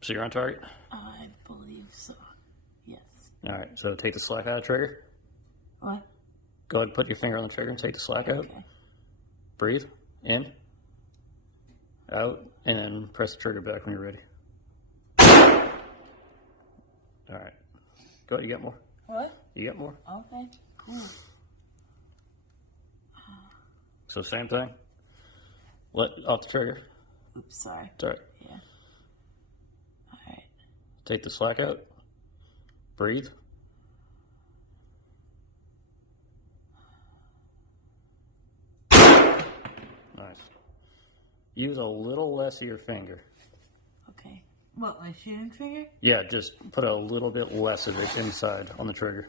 So you're on target? I believe so. Yes. Alright, so take the slack out of the trigger. What? Go ahead and put your finger on the trigger and take the slack out. Okay. Breathe. In. Out. And then press the trigger back when you're ready. Alright. Go ahead, you got more? What? You got more? Okay, cool. So same thing. Let off the trigger. Oops, sorry. It's alright. Yeah. Alright. Take the slack out. Breathe. Nice. Use a little less of your finger. Okay. What, my shooting trigger? Yeah, just put a little bit less of it inside on the trigger.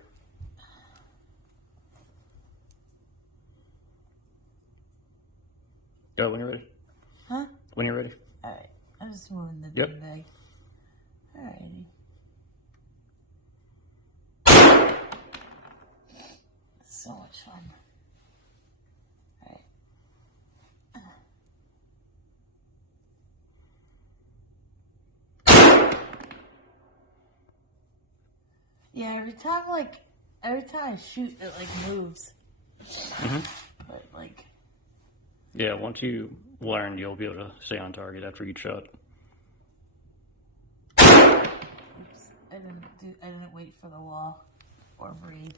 Go when you're ready. Huh? When you're ready. Alright. I'm just moving the Yep. beanbag. Alrighty. So much fun. Alright. Yeah, every time I shoot, it moves. Mm-hmm. But Yeah, once you learn, you'll be able to stay on target after each shot. oops, I didn't wait for the wall or breathe.